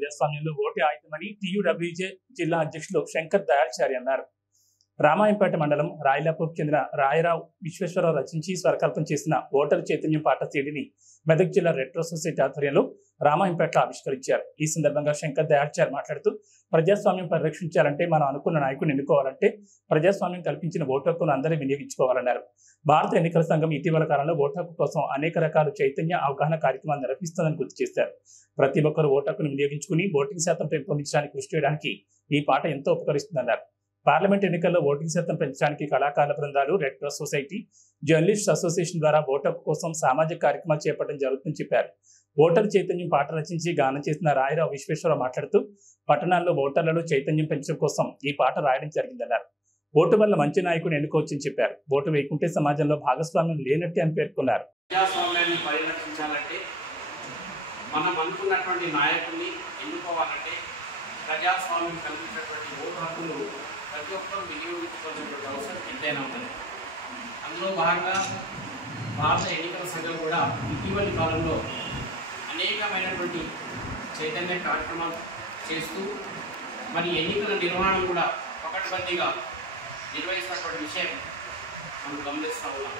ప్రజాస్వామ్యంలో ఓటే ఆయుధమని టీయూడబ్ల్యూజే జిల్లా అధ్యక్షులు శంకర్ దయాచారి అన్నారు. రామాయంపేట మండలం రాయలాపూర్కు చెందిన రాయరావు విశ్వేశ్వరరావు రచించి స్వరకల్పన చేసిన ఓటరు చైతన్యం పాట సీడీని మెదక్ జిల్లా రెడ్ క్రాస్ సొసైటీ ఆధ్వర్యంలో రామాయంపేటలో ఆవిష్కరించారు. ఈ సందర్భంగా శంకర్ దయాచారి మాట్లాడుతూ ప్రజాస్వామ్యం పరిరక్షించాలంటే మనం అనుకున్న నాయకుడిని ఎన్నుకోవాలంటే ప్రజాస్వామ్యం కల్పించిన ఓటు హక్కును అందరూ వినియోగించుకోవాలన్నారు. భారత ఎన్నికల సంఘం ఇటీవల కాలంలో ఓటు హక్కు కోసం అనేక రకాల చైతన్య అవగాహన కార్యక్రమాలు నిర్వహిస్తుందని గుర్తు చేశారు. ప్రతి ఒక్కరూ ఓటు హక్కును వినియోగించుకుని ఓటింగ్ శాతం పెంపొందించడానికి కృషి చేయడానికి ఈ పాట ఎంతో ఉపకరిస్తుందన్నారు. పార్లమెంట్ ఎన్నికల్లో ఓటింగ్ శాతం పెంచడానికి కళాకారుల బృందాలు, red cross society, journalist association ద్వారా ఓటు హక్కు కోసం సామాజిక కార్యక్రమాలు చేపట్టడం జరుగుతుందని చెప్పారు. ఓటరు చైతన్యం పాట రచించి గానం చేసిన రాయరావు విశ్వేశ్వరరావు మాట్లాడుతూ పట్టణాల్లో ఓటర్లలో చైతన్యం పెంచడం కోసం ఈ పాట రాయడం జరిగిందన్నారు. ఓటు వల్ల మంచి నాయకుడిని ఎన్నుకోవచ్చని చెప్పారు. ఓటు వేయకుంటే సమాజంలో భాగస్వామ్యం లేనట్టే అని పేర్కొన్నారు. ప్రజాస్వామ్యాన్ని పరిరక్షించాలంటే మనం అనుకున్నటువంటి నాయకుడిని ఎన్నుకోవాలంటే ప్రజాస్వామ్యం కల్పించినటువంటి ఓటు హక్కును ప్రతి ఒక్కరూ వినియోగించుకోవాల్సినటువంటి అవసరం ఎంతైనా ఉన్నది. అందులో భాగంగా భారత ఎన్నికల సంఘం కూడా ఇటీవలి కాలంలో అనేకమైనటువంటి చైతన్య కార్యక్రమాలు చేస్తూ మరి ఎన్నికల నిర్వహణ కూడా పకడ్బందీగా నిర్వహిస్తున్నటువంటి విషయం మనం గమనిస్తూ ఉన్నాం.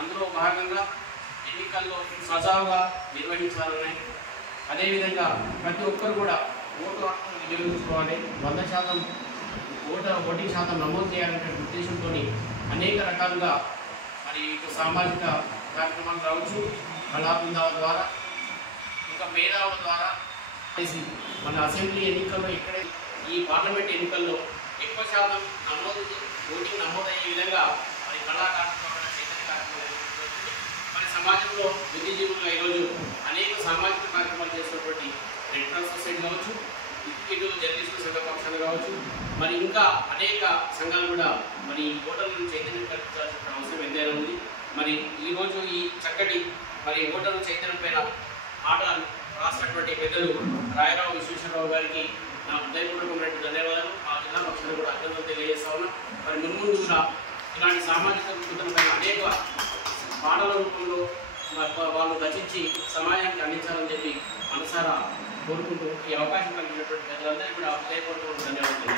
అందులో భాగంగా ఎన్నికల్లో సజావుగా నిర్వహించాలని, అదేవిధంగా ప్రతి ఒక్కరు కూడా ఓటు హక్కును వినియోగించుకోవాలి, 100% ఓటింగ్ శాతం నమోదు చేయాలనే ఉద్దేశంతో అనేక రకాలుగా మరి సామాజిక కార్యక్రమాలు కావచ్చు, కళా బృందాల ద్వారా, ఇంకా మేధావుల ద్వారా మన అసెంబ్లీ ఎన్నికల్లో ఇక్కడే ఈ పార్లమెంట్ ఎన్నికల్లో ఎక్కువ శాతం ఓటింగ్ నమోదయ్యే విధంగా మరి కళాకారులు చైతన్య కార్యక్రమాలు మరి సమాజంలో బుద్ధిజీవులుగా ఈరోజు అనేక సామాజిక కార్యక్రమాలు చేసినటువంటి రెడ్ క్రాస్ సొసైటీ కావచ్చు, ఇటు జర్నలిస్టు సంఘ పక్షాలు కావచ్చు, మరి ఇంకా అనేక సంఘాలు కూడా మరి ఓటర్లను చైతన్యం కల్పించాల్సిన అవసరం ఎంతైనా ఉంది. మరి ఈరోజు ఈ చక్కటి మరి ఓటర్ల చైతన్యం పైన ఆట రాసినటువంటి పెద్దలు రాయరావు విశ్వేశ్వరరావు గారికి నా హృదయపూర్వకమైనటువంటి ధన్యవాదాలు. మా జిల్లా పక్షాలు కూడా అభినందనలు తెలియజేస్తా ఉన్నా. మరి మున్ముందు కూడా ఇలాంటి సామాజిక రుగ్మతలపైన అనేక పాటల రూపంలో వాళ్ళు రచించి సమాజానికి అందించాలని చెప్పి మనసారా కోరుకుంటూ ఈ అవకాశం కలిగినటువంటి పెద్దలందరికీ కూడా హృదయపూర్వక ధన్యవాదాలు.